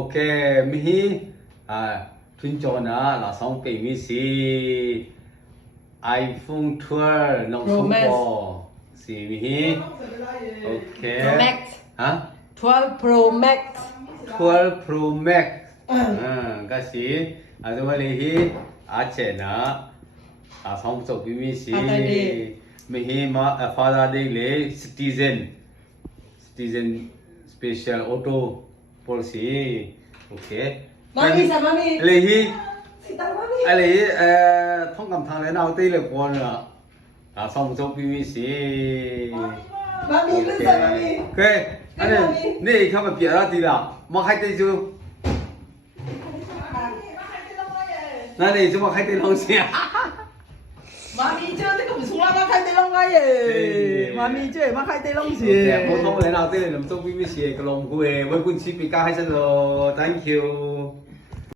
OK，咪twin John là xong bị mi si iPhone 12 น้องสมปอสิmi OK Pro Max ฮะ 12 Pro Max 12 Pro Max ก็สิจะมาเลยที่อาเจนะสองจบปีมีสิมีมา Father Day เลย Citizen Special Auto Policy OK มามีสัมมามี เลยที่ สิตังมามี อะไรท่องคำทางแล้วเอาตีเลยก่อนอ่ะสองจบปีมีสิ มามีเรื่องสัมมามี โอเคอันนี้นี่เข้ามาเปลี่ยนแล้วดีละมาใครตีจูนั่นนี่จะมาใครตีลงเสีย มามีเจอที่กับสุรามาใครตีลงไงเอ๋มามีเจอมาใครตีลงเสีย แต่พอท่องแล้วเอาตีเลยน้ำจบปีมีสิก็ลงกูเองไว้คุณชิปปี้ก้าให้ฉันเลย thank you